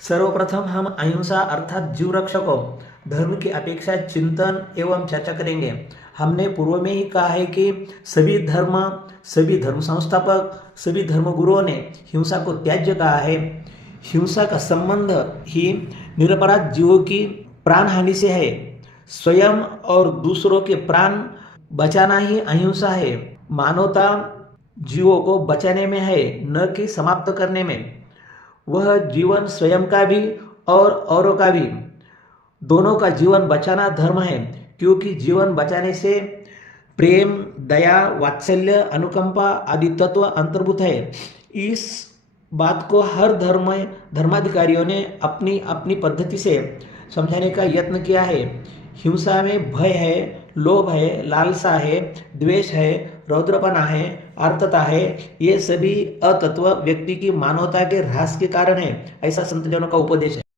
सर्वप्रथम हम अहिंसा अर्थात जीव रक्षकों धर्म की अपेक्षा चिंतन एवं चर्चा करेंगे। हमने पूर्व में ही कहा है कि सभी धर्म संस्थापक, सभी धर्म गुरुओं ने हिंसा को त्याज्य कहा है। हिंसा का संबंध ही निरपराध जीवों की प्राण हानि से है। स्वयं और दूसरों के प्राण बचाना ही अहिंसा है। मानवता जीवों को बचाने में है, न कि समाप्त करने में। वह जीवन स्वयं का भी और औरों का भी, दोनों का जीवन बचाना धर्म है, क्योंकि जीवन बचाने से प्रेम, दया, वात्सल्य, अनुकंपा आदि तत्व अंतर्भूत है। इस बात को हर धर्माधिकारियों ने अपनी अपनी पद्धति से समझाने का यत्न किया है। हिंसा में भय है, लोभ है, लालसा है, द्वेष है, रौद्रपना है, आर्तता है। ये सभी अतत्व व्यक्ति की मानवता के ह्रास के कारण है, ऐसा संतजनों का उपदेश है।